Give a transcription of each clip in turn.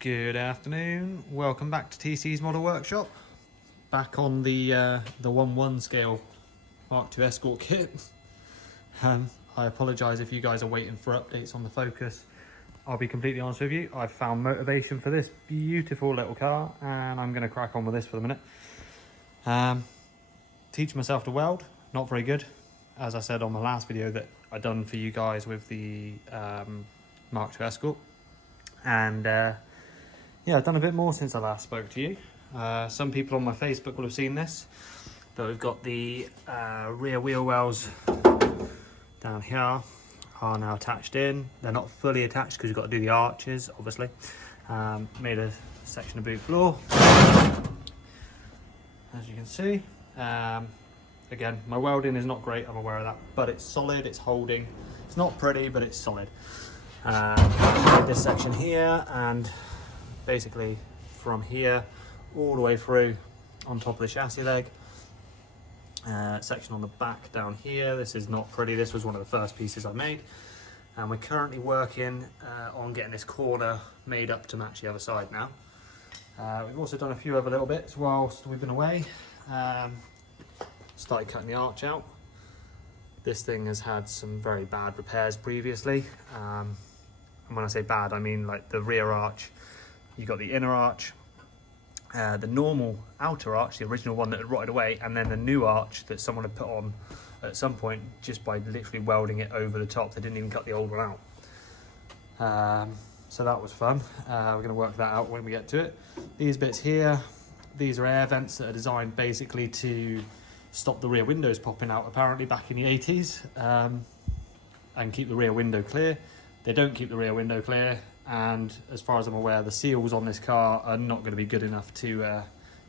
Good afternoon, welcome back to TC's Model Workshop. Back on the 1-1 scale Mark II Escort kit. I apologise if you guys are waiting for updates on the Focus. I'll be completely honest with you, I've found motivation for this beautiful little car and I'm going to crack on with this for the minute. Teach myself to weld, not very good. As I said on my last video that I done for you guys with the Mark II Escort. And yeah, I've done a bit more since I last spoke to you. Some people on my Facebook will have seen this, but we've got the rear wheel wells down here are now attached in. They're not fully attached because you've got to do the arches, obviously. Made a section of boot floor, as you can see. Again, my welding is not great, I'm aware of that, but it's solid, it's holding. It's not pretty, but it's solid. Made this section here, and basically from here all the way through on top of the chassis leg. Section on the back down here. This is not pretty. This was one of the first pieces I made, and we're currently working on getting this corner made up to match the other side now. We've also done a few other little bits whilst we've been away. Started cutting the arch out. This thing has had some very bad repairs previously, and when I say bad I mean like the rear arch. You got the inner arch, the normal outer arch, the original one that had rotted away, and then the new arch that someone had put on at some point just by literally welding it over the top. They didn't even cut the old one out. So that was fun. We're going to work that out when we get to it. These bits here, these are air vents that are designed basically to stop the rear windows popping out, apparently back in the 80s, and keep the rear window clear. They don't keep the rear window clear, and as far as I'm aware, the seals on this car are not going to be good enough to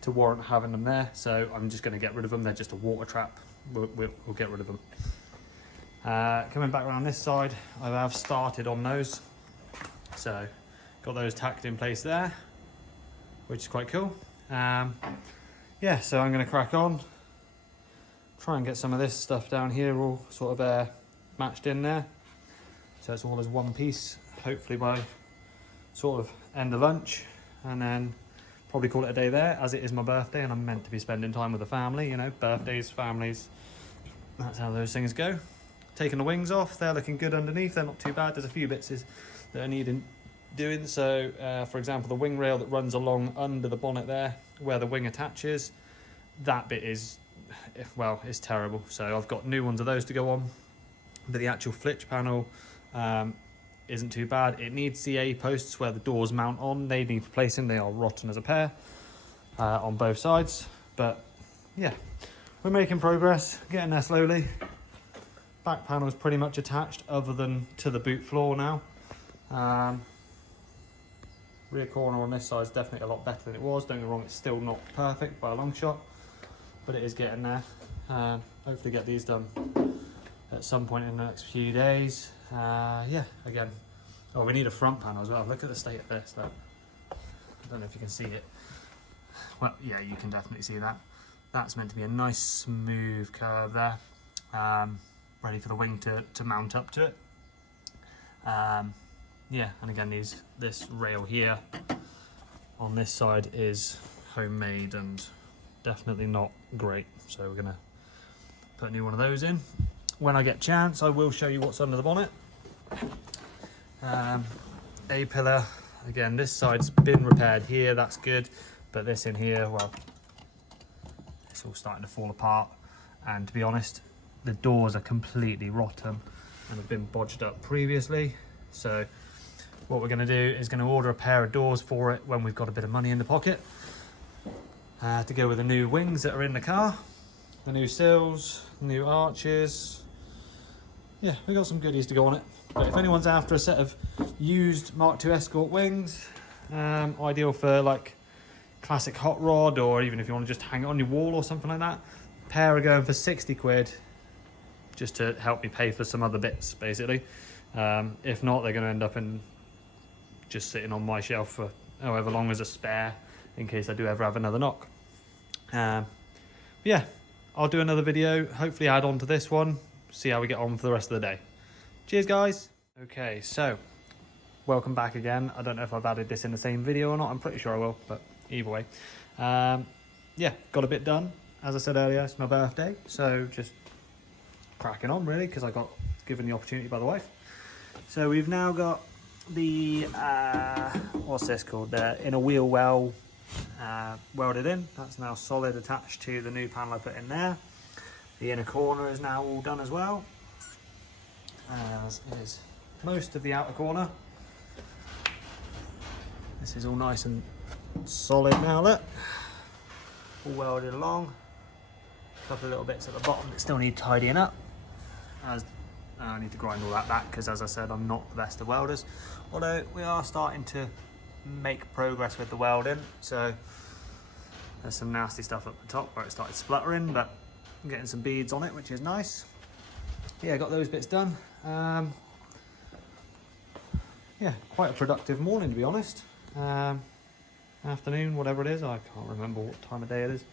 warrant having them there, so I'm just going to get rid of them. They're just a water trap. We'll get rid of them. Coming back around this side, I have started on those, so got those tacked in place there, which is quite cool. Yeah, so I'm going to crack on, try and get some of this stuff down here all sort of matched in there, so it's all as one piece, hopefully by sort of end of lunch, and then probably call it a day there, as it is my birthday and I'm meant to be spending time with the family. You know, birthdays, families, that's how those things go. Taking the wings off, they're looking good underneath, they're not too bad. There's a few bits that are needing doing. So for example, the wing rail that runs along under the bonnet there where the wing attaches, that bit is, well, it's terrible. So I've got new ones of those to go on, but the actual flitch panel isn't too bad. It needs the A-posts where the doors mount on. They need replacing. They are rotten as a pair on both sides. But yeah, we're making progress, getting there slowly. Back panel is pretty much attached other than to the boot floor now. Rear corner on this side is definitely a lot better than it was. Don't get me wrong, it's still not perfect by a long shot, but it is getting there. Hopefully get these done at some point in the next few days. Yeah, again, oh, we need a front panel as well. Look at the state of this. Look. I don't know if you can see it. Well, yeah, you can definitely see that. That's meant to be a nice smooth curve there, ready for the wing to mount up to it. Yeah, and again, this rail here on this side is homemade and definitely not great, so we're gonna put a new one of those in. When I get a chance, I will show you what's under the bonnet. A-pillar, again, this side's been repaired here, that's good, but this in here, well, it's all starting to fall apart, and to be honest, the doors are completely rotten and have been bodged up previously. So what we're going to do is going to order a pair of doors for it when we've got a bit of money in the pocket, to go with the new wings that are in the car, the new sills, new arches. Yeah, we got some goodies to go on it. But if anyone's after a set of used Mark II Escort wings, ideal for like classic hot rod, or even if you want to just hang it on your wall or something like that, pair are going for 60 quid, just to help me pay for some other bits basically. If not, they're going to end up in just sitting on my shelf for however long as a spare, in case I do ever have another knock. Yeah, I'll do another video, hopefully add on to this one, see how we get on for the rest of the day. Cheers guys. Okay, so welcome back again. I don't know if I've added this in the same video or not. I'm pretty sure I will, but either way. Yeah, got a bit done. As I said earlier, it's my birthday, so just cracking on really, because I got given the opportunity by the wife. So we've now got the, what's this called? The inner wheel well welded in. That's now solid, attached to the new panel I put in there. The inner corner is now all done as well, as is most of the outer corner. This is all nice and solid now, look. All welded along. A couple of little bits at the bottom that still need tidying up. As I need to grind all that back, because as I said, I'm not the best of welders. Although we are starting to make progress with the welding. So there's some nasty stuff up the top where it started spluttering, but I'm getting some beads on it, which is nice. Yeah, got those bits done. Yeah, quite a productive morning, to be honest. Afternoon, whatever it is, I can't remember what time of day it is.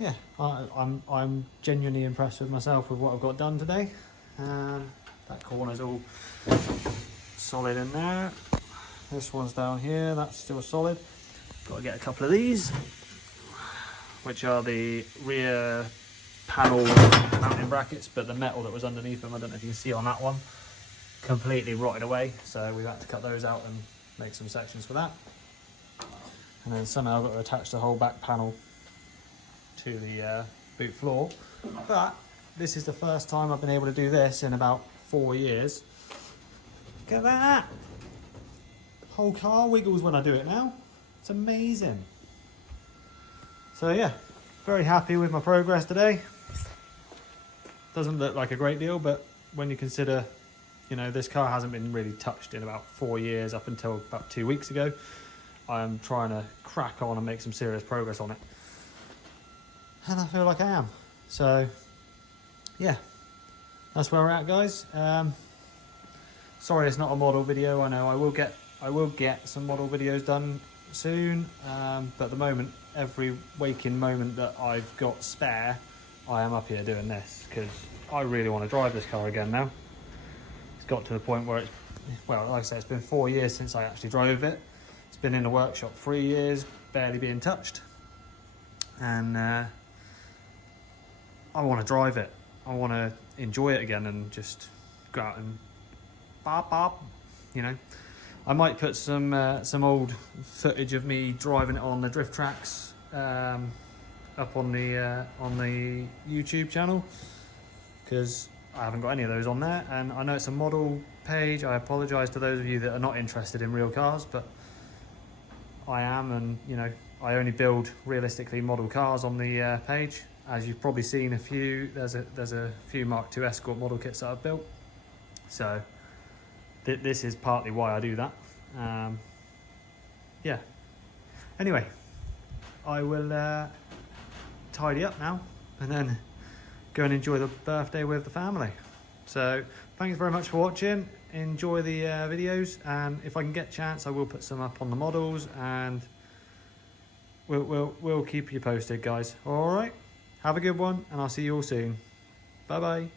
Yeah, I'm genuinely impressed with myself with what I've got done today. That corner's all solid in there. This one's down here, that's still solid. Got to get a couple of these, which are the rear panel mounting brackets, but the metal that was underneath them, I don't know if you can see on that one, completely rotted away. So we've had to cut those out and make some sections for that. And then somehow I've got to attach the whole back panel to the boot floor. But this is the first time I've been able to do this in about 4 years. Look at that! The whole car wiggles when I do it now. It's amazing. So yeah, very happy with my progress today. Doesn't look like a great deal, but when you consider, you know, this car hasn't been really touched in about 4 years up until about 2 weeks ago. I'm trying to crack on and make some serious progress on it. And I feel like I am. So yeah, that's where we're at, guys. Sorry it's not a model video. I know I will get some model videos done soon, but at the moment, every waking moment that I've got spare, I am up here doing this, because I really want to drive this car again now. It's got to the point where it's, well, like I said, it's been 4 years since I actually drove it. It's been in the workshop 3 years, barely being touched, and I want to drive it. I want to enjoy it again and just go out and bop bop, you know. I might put some old footage of me driving it on the drift tracks up on the YouTube channel, because I haven't got any of those on there. And I know it's a model page. I apologise to those of you that are not interested in real cars, but I am, and you know, I only build realistically model cars on the page. As you've probably seen a few, there's a few Mark II Escort model kits that I've built. So this is partly why I do that. Yeah. Anyway, I will tidy up now and then go and enjoy the birthday with the family. So thanks very much for watching. Enjoy the videos, and if I can get a chance, I will put some up on the models, and we'll keep you posted, guys. All right. Have a good one, and I'll see you all soon. Bye bye.